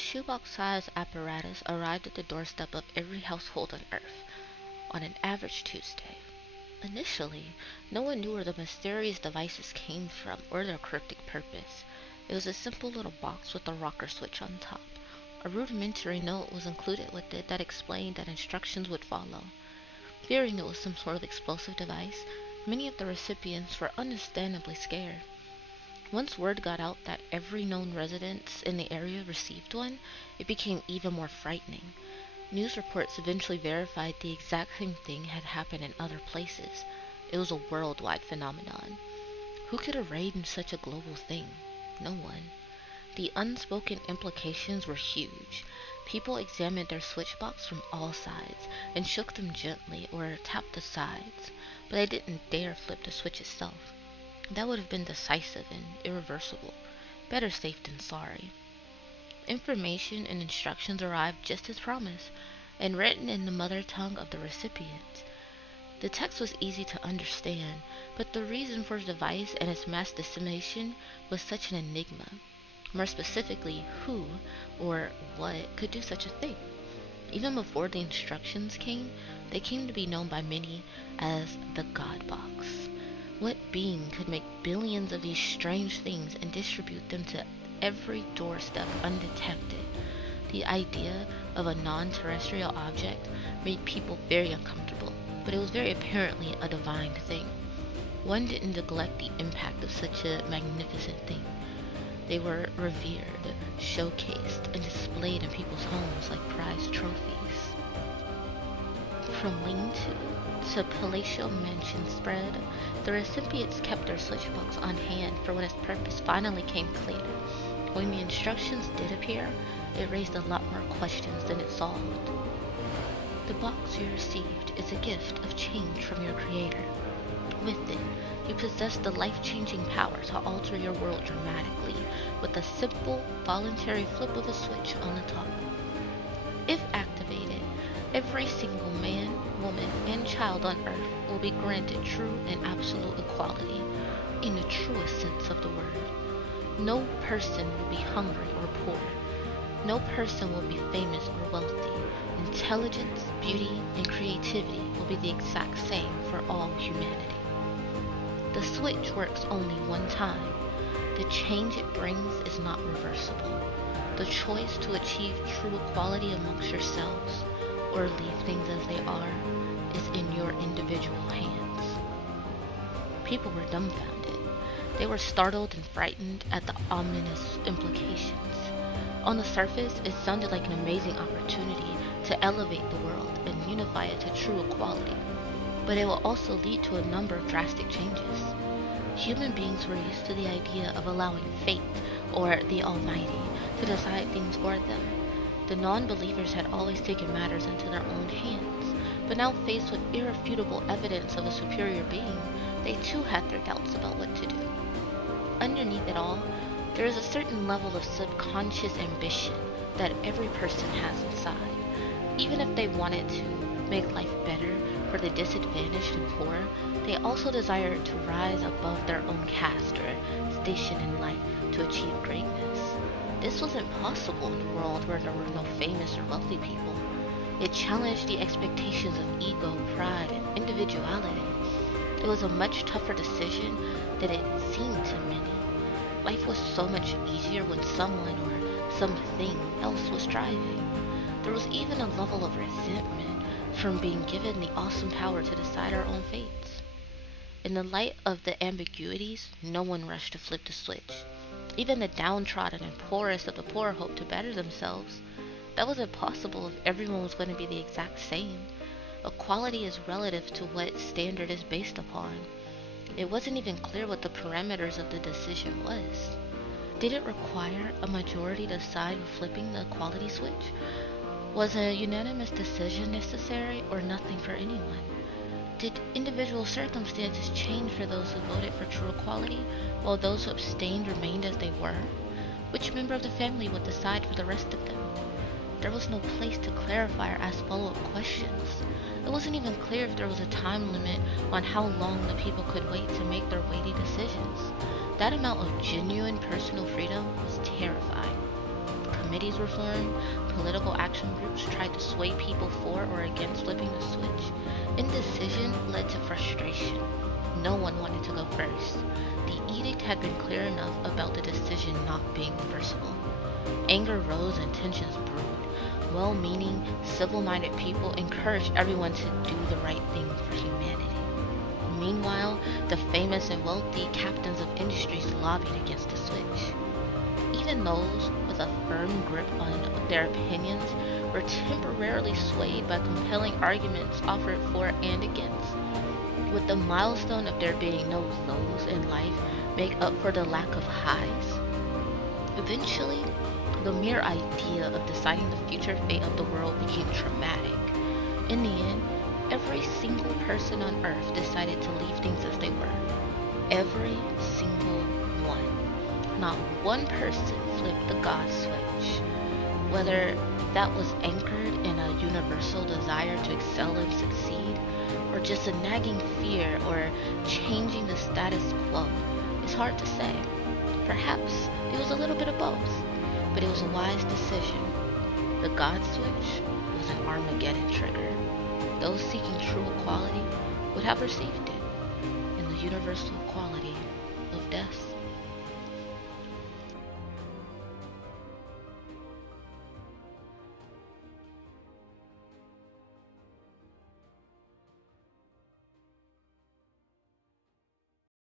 shoebox-sized apparatus arrived at the doorstep of every household on Earth on an average Tuesday. Initially, no one knew where the mysterious devices came from or their cryptic purpose. It was a simple little box with a rocker switch on top. A rudimentary note was included with it that explained that instructions would follow. Fearing it was some sort of explosive device, many of the recipients were understandably scared. Once word got out that every known resident in the area received one, it became even more frightening. News reports eventually verified the exact same thing had happened in other places. It was a worldwide phenomenon. Who could arrange such a global thing? No one. The unspoken implications were huge. People examined their switchbox from all sides and shook them gently or tapped the sides, but they didn't dare flip the switch itself. That would have been decisive and irreversible. Better safe than sorry. Information and instructions arrived just as promised, and written in the mother tongue of the recipient. The text was easy to understand, but the reason for the device and its mass dissemination was such an enigma. More specifically, who or what could do such a thing? Even before the instructions came, they came to be known by many as the God Box. What being could make billions of these strange things and distribute them to every doorstep undetected? The idea of a non-terrestrial object made people very uncomfortable, but it was very apparently a divine thing. One didn't neglect the impact of such a magnificent thing. They were revered, showcased, and displayed in people's homes like prized trophies. From lean-to palatial mansion spread, the recipients kept their switchbox on hand for when its purpose finally came clear. When the instructions did appear, it raised a lot more questions than it solved. The box you received is a gift of change from your creator. With it, you possess the life-changing power to alter your world dramatically with a simple, voluntary flip of a switch on the top. If activated, every single man, woman, and child on Earth will be granted true and absolute equality, in the truest sense of the word. No person will be hungry or poor. No person will be famous or wealthy. Intelligence, beauty, and creativity will be the exact same for all humanity. The switch works only one time. The change it brings is not reversible. The choice to achieve true equality amongst yourselves or leave things as they are is in your individual hands. People were dumbfounded. They were startled and frightened at the ominous implications. On the surface, it sounded like an amazing opportunity to elevate the world and unify it to true equality, but it will also lead to a number of drastic changes. Human beings were used to the idea of allowing fate, or the Almighty, to decide things for them. The non-believers had always taken matters into their own hands, but now faced with irrefutable evidence of a superior being, they too had their doubts about what to do. Underneath it all, there is a certain level of subconscious ambition that every person has inside. Even if they wanted to make life better for the disadvantaged and poor, they also desired to rise above their own caste or station in life to achieve greatness. This wasn't possible in a world where there were no famous or wealthy people. It challenged the expectations of ego, pride, and individuality. It was a much tougher decision than it seemed to many. Life was so much easier when someone or something else was driving. There was even a level of resentment from being given the awesome power to decide our own fates. In the light of the ambiguities, no one rushed to flip the switch. Even the downtrodden and poorest of the poor hoped to better themselves. That wasn't possible if everyone was going to be the exact same. Equality is relative to what standard is based upon. It wasn't even clear what the parameters of the decision was. Did it require a majority to decide for flipping the equality switch? Was a unanimous decision necessary or nothing for anyone? Did individual circumstances change for those who voted for true equality, while those who abstained remained as they were? Which member of the family would decide for the rest of them? There was no place to clarify or ask follow-up questions. It wasn't even clear if there was a time limit on how long the people could wait to make their weighty decisions. That amount of genuine personal freedom was terrifying. committees were formed, political action groups tried to sway people for or against flipping the switch. Indecision led to frustration. No one wanted to go first. The edict had been clear enough about the decision not being reversible. Anger rose and tensions brewed. Well-meaning, civil-minded people encouraged everyone to do the right thing for humanity. Meanwhile, the famous and wealthy captains of industries lobbied against the switch. Even those with a firm grip on their opinions were temporarily swayed by compelling arguments offered for and against. Would the milestone of there being no lows in life make up for the lack of highs? Eventually, the mere idea of deciding the future fate of the world became traumatic. In the end, every single person on Earth decided to leave things as they were. Every single one. Not one person flipped the God switch. Whether that was anchored in a universal desire to excel and succeed, or just a nagging fear, or changing the status quo, is hard to say. Perhaps it was a little bit of both, but it was a wise decision. The God switch was an Armageddon trigger. Those seeking true equality would have received it, and the universal equality of death.